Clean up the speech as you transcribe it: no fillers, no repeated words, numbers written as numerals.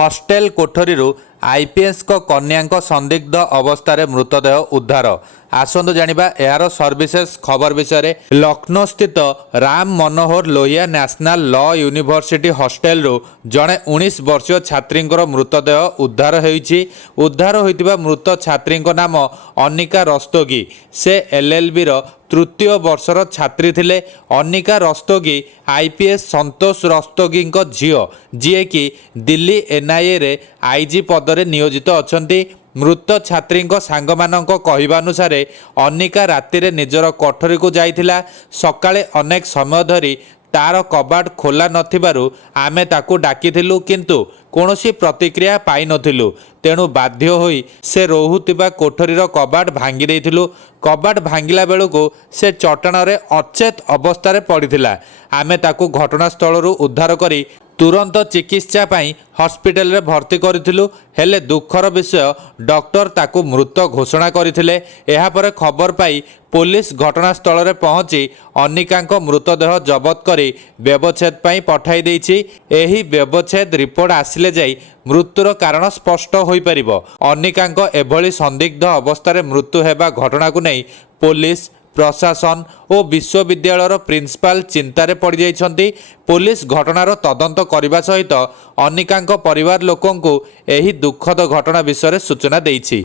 Hostel कोठरी IPS कन्या संदिग्ध अवस्था मृतदेह उद्धार। आसतु जानिबा यार सर्विसेस खबर विषय। लखनऊ स्थित Ram Manohar Lohia national law university hostel जड़े 19 वर्षीय छात्री मृतदेह उद्धार होईछि। उद्धार होइतिबा मृत छात्री नाम अनिका रस्तोगी। से एलएलबी तृतीय वर्षर छात्री थिले। अनिका रस्तोगी आईपीएस संतोष रस्तोगी झील, जी कि दिल्ली एनआईए रे आईजी पदरे नियोजित अछंती। मृत छात्री सांगमानंक कहिबानुसार अनिका रातिरे निजर कोठरी को जाइथिला। सकाळे अनेक समय धरी तार कबाट खोला नथिबारु आमे ताकू डाकिथिलु, किंतु कौनसी प्रतिक्रिया पाई नथिलु। तेणु बाध्य होई से रोहुतिबा कोठरीर कबाट भांगी देइथिलु। कबाट भांगिला बेलକୁ से चट्टाणरे अचेत अवस्था पड़िथिला। आमे ताकू घटनास्थलरू उद्धार करी तुरंत चिकित्सा पाई हॉस्पिटल रे भर्ती करिथिलु। हेले दुखर विषय डॉक्टर ताकू मृत घोषणा करथिले। एहा परे खबर पाई पुलिस घटनास्थल रे पहुंची अनिकांक मृतदेह जबत करी व्यवच्छेद पाई पठाई देइछि। एही व्यवच्छेद रिपोर्ट आसिले जाई मृत्युर कारण स्पष्ट होई परिबो। अनिकांक एभली संदिग्ध अवस्था मृत्यु हेबा घटना को नहीं पुलिस प्रशासन और विश्वविद्यालय प्रिंसिपाल चिंतार पड़ जाइछंती। पुलिस घटनार तदंत करने सहित अनिकांक परिवार लोकंकु एही दुखद घटना विषय सूचना देइछि।